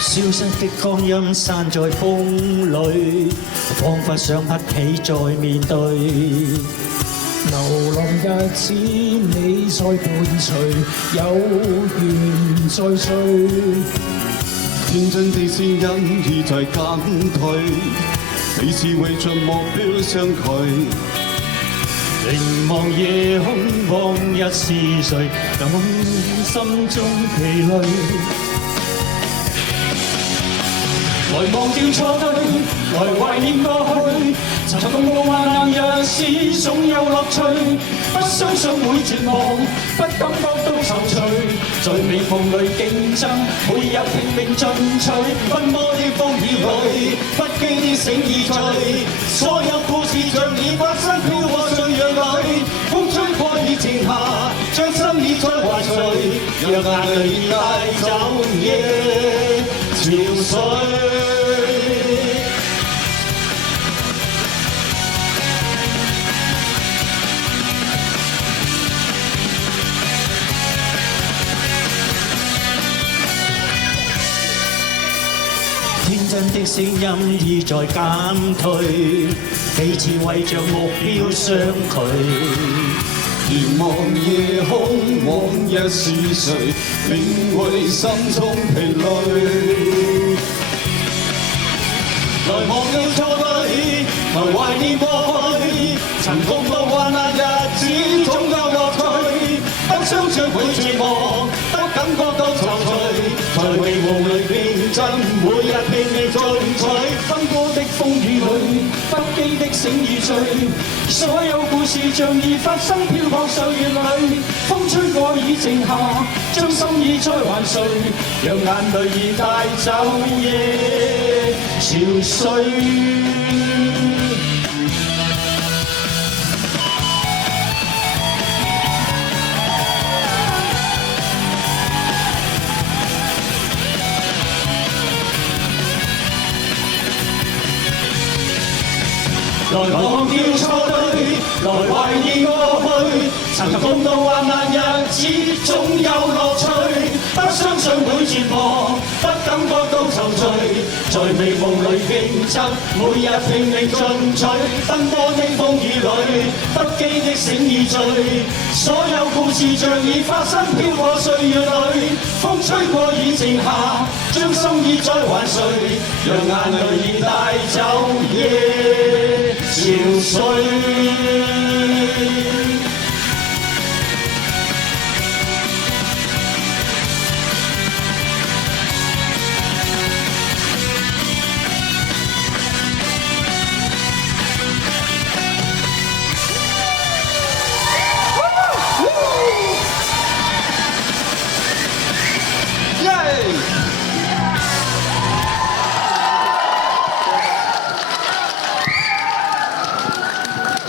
消失的光陰散在風裏，彷彿想不起再面對。流浪日子你在伴隨，有緣再聚。天真的聲音已在減退，彼此為着目標相距。凝望夜空，往日是誰？感心中疲累。來忘掉錯對，來懷念過去。曾共度患難日子，總有樂趣。不相信會絕望，不感覺到躊躇。在美夢裏競爭，每日拼命進取。奔波的風雨裏，不羈的醒而醉。所有故事像已發生，飄過歲月裏。風吹過已靜下，將心意再還誰？讓眼淚帶走夜潮水。天真的聲音已在減退，彼此為着目標相距。凝望夜空，往日是誰？領會心中疲累。來忘掉錯對，來懷念過去。曾共度患難日子，總有樂趣。不相信會絕望，不感覺到躊躇。在美夢裏競爭，每日拼命進取。奔波的風雨裏，不羈的醒而醉。所有故事像已發生，飄泊歲月裏。風吹過已靜下，將心意再還誰？讓眼淚已帶走夜潮水。來忘掉錯對，來懷念過去。曾共度患難日子，總有樂趣。不相信會絕望，不感覺到躊躇。在美夢裏競爭，每日拼命進取。奔波的風雨裏，不羈的醒而醉。所有故事像已發生，飄過歲月裏。風吹過已靜下，將心意再還誰？讓眼淚已帶走夜潮水。